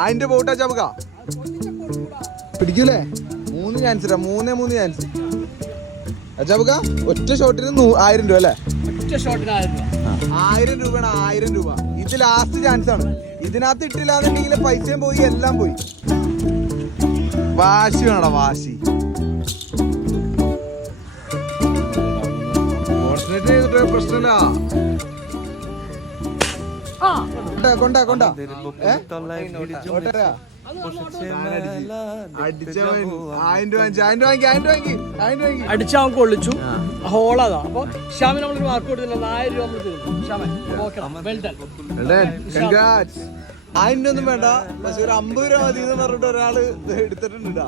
അതിന്റെ ബോട്ടാ ചാവുക പിടിക്കൂലേ? 3 chance 3 chance ചാവുക. ഒറ്റ ഷോട്ടിന് 1000 രൂപ അല്ലേ? 1000 രൂപയാണ്. 1000 രൂപ. ഇത് ലാസ്റ്റ് ചാൻസ് ആണ്. ഇതിനകത്ത് ഇട്ടില്ല എന്നുണ്ടെങ്കിൽ പൈസയും പോയി, എല്ലാം പോയി. വാശി വേണോ? വാശി. പ്രശ്നമില്ല. കൊണ്ടാ അടിച്ചവൻ കൊള്ളിച്ചു. ഹോളതാ. അപ്പൊ ഷ്യാമിന് നമ്മളൊരു മാർക്ക് കൊടുത്തില്ല. 1000 രൂപ നമ്മൾ തീർന്നു. 1000 ഒന്നും വേണ്ട. പക്ഷെ ഒരു 50 രൂപ മതി എന്ന് പറഞ്ഞിട്ട് ഒരാള് എടുത്തിട്ടുണ്ടാ.